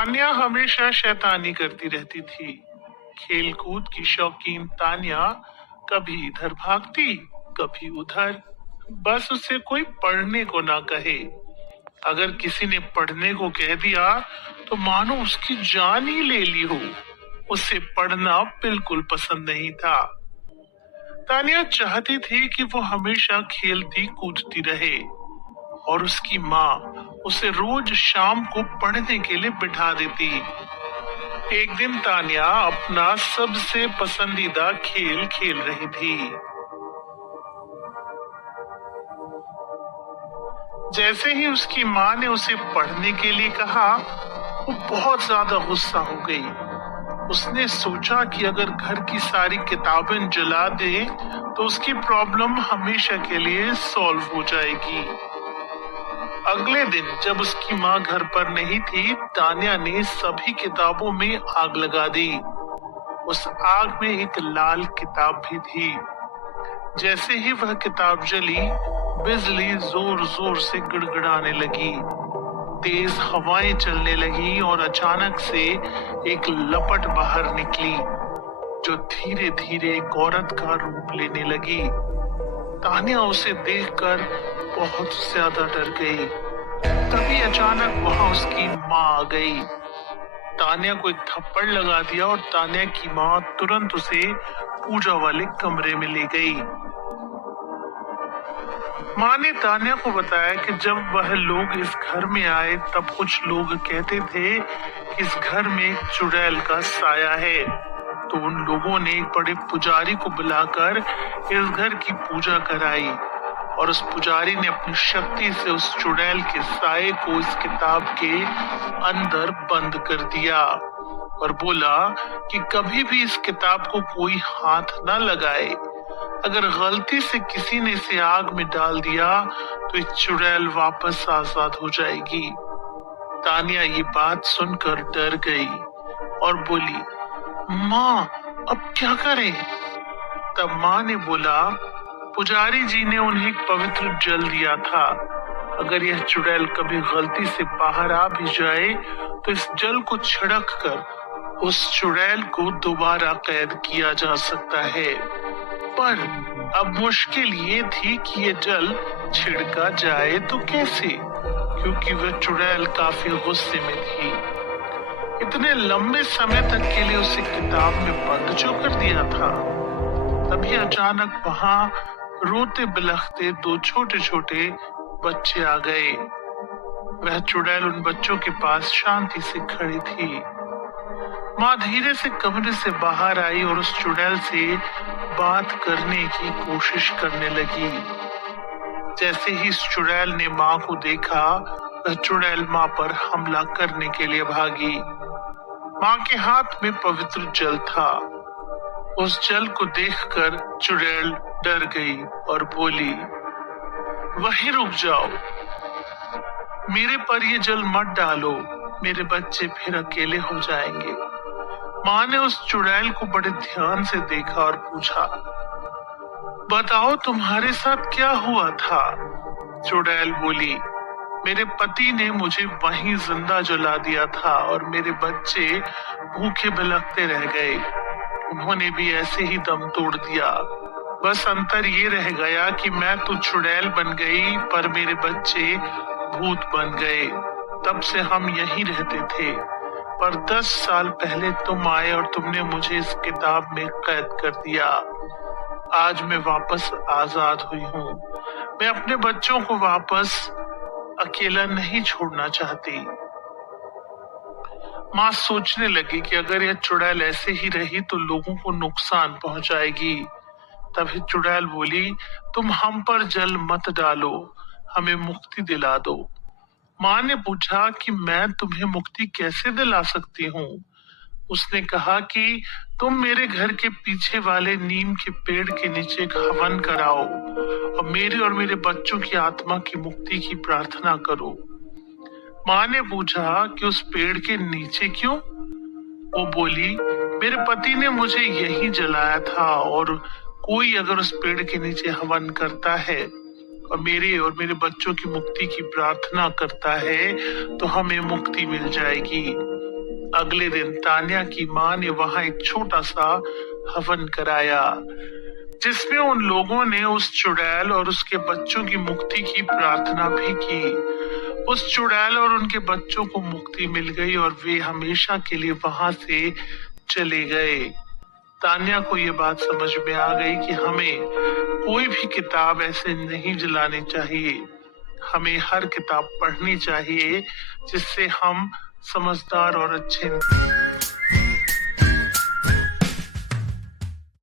तान्या हमेशा शैतानी करती रहती थी। खेल कूद की शौकीन तान्या कभी इधर भागती, कभी उधर। बस उसे कोई पढ़ने को ना कहे। अगर किसी ने पढ़ने को कह दिया तो मानो उसकी जान ही ले ली हो। उसे पढ़ना बिल्कुल पसंद नहीं था। तान्या चाहती थी कि वो हमेशा खेलती कूदती रहे और उसकी माँ उसे रोज शाम को पढ़ने के लिए बिठा देती। एक दिन तान्या अपना सबसे पसंदीदा खेल खेल रही थी। जैसे ही उसकी माँ ने उसे पढ़ने के लिए कहा, वो बहुत ज्यादा गुस्सा हो गई। उसने सोचा कि अगर घर की सारी किताबें जला दे तो उसकी प्रॉब्लम हमेशा के लिए सॉल्व हो जाएगी। अगले दिन जब उसकी माँ घर पर नहीं थी, तान्या ने सभी किताबों में आग लगा दी। उस आग में एक लाल किताब भी थी। जैसे ही वह किताब जली, बिजली जोर जोर से गिड़गिड़ाने लगी, तेज हवाएं चलने लगी और अचानक से एक लपट बाहर निकली जो धीरे धीरे एक औरत का रूप लेने लगी। तान्या उसे देखकर बहुत ज्यादा डर गई। तभी अचानक वहां उसकी माँ आ गई। तान्या को एक थप्पड़ लगा दिया और तान्या की माँ तुरंत उसे पूजा वाले कमरे में ले गई। माँ ने तान्या को बताया कि जब वह लोग इस घर में आए तब कुछ लोग कहते थे कि इस घर में एक चुड़ैल का साया है। तो उन लोगों ने एक बड़े पुजारी को बुलाकर इस घर की पूजा कराई और उस पुजारी ने अपनी शक्ति से उस चुड़ैल के साये को इस किताब के अंदर बंद कर दिया और बोला कि कभी भी इस किताब को कोई हाथ न लगाए। अगर गलती से किसी ने इसे आग में डाल दिया तो ये चुड़ैल वापस आजाद हो जाएगी। तान्या ये बात सुनकर डर गई और बोली, माँ अब क्या करें? तब माँ ने बोला, पुजारी जी ने उन्हें एक पवित्र जल दिया था। अगर यह चुड़ैल कभी गलती से बाहर आ भी जाए तो इस जल को छिड़क कर उस चुड़ैल को दोबारा कैद किया जा सकता है। पर अब मुश्किल ये थी कि ये जल छिड़का जाए तो कैसे, क्योंकि वह चुड़ैल काफी गुस्से में थी। इतने लंबे समय तक के लिए उसे किताब में बंद जो कर दिया था। तभी अचानक वहां रोते बिलखते दो छोटे छोटे बच्चे आ गए। वह चुड़ैल उन बच्चों के पास शांति से खड़ी थी। माँ धीरे से कमरे से बाहर आई और उस चुड़ैल से बात करने की कोशिश करने लगी। जैसे ही इस चुड़ैल ने माँ को देखा, वह चुड़ैल माँ पर हमला करने के लिए भागी। माँ के हाथ में पवित्र जल था। उस जल को देखकर चुड़ैल डर गई और बोली, वहीं रुक जाओ, मेरे पर ये जल मत डालो, मेरे बच्चे फिर अकेले हो जाएंगे। माँ ने उस चुड़ैल को बड़े ध्यान से देखा और पूछा, बताओ तुम्हारे साथ क्या हुआ था? चुड़ैल बोली, मेरे पति ने मुझे वहीं जिंदा जला दिया था और मेरे बच्चे भूखे बिलखते रह गए। उन्होंने भी ऐसे ही दम तोड़ दिया। बस अंतर ये रह गया कि मैं तो चुड़ैल बन गई पर मेरे बच्चे भूत बन गए। तब से हम यहीं रहते थे, पर 10 साल पहले तुम आए और तुमने मुझे इस किताब में कैद कर दिया। आज मैं वापस आजाद हुई हूँ। मैं अपने बच्चों को वापस अकेला नहीं छोड़ना चाहती। माँ सोचने लगी कि अगर यह चुड़ैल ऐसे ही रही तो लोगों को नुकसान पहुंचाएगी। तभी चुड़ैल बोली, तुम हम पर जल मत डालो, हमें मुक्ति दिला दो। माँ ने पूछा कि मैं तुम्हें मुक्ति कैसे दिला सकती हूँ? उसने कहा कि तुम मेरे घर के पीछे वाले नीम के पेड़ के नीचे एक हवन कराओ और मेरे बच्चों की आत्मा की मुक्ति की प्रार्थना करो। माँ ने पूछा कि उस पेड़ के नीचे क्यों? वो बोली, मेरे पति ने मुझे यहीं जलाया था और कोई अगर उस पेड़ के नीचे हवन करता है और मेरे बच्चों की मुक्ति की प्रार्थना करता है तो हमें मुक्ति मिल जाएगी। अगले दिन तान्या की माँ ने वहां एक छोटा सा हवन कराया, जिसमें उन लोगों ने उस चुड़ैल और उसके बच्चों की मुक्ति की प्रार्थना भी की। उस चुड़ैल और उनके बच्चों को मुक्ति मिल गई और वे हमेशा के लिए वहां से चले गए। तान्या को ये बात समझ में आ गई कि हमें कोई भी किताब ऐसे नहीं जलानी चाहिए। हमें हर किताब पढ़नी चाहिए जिससे हम समझदार और अच्छे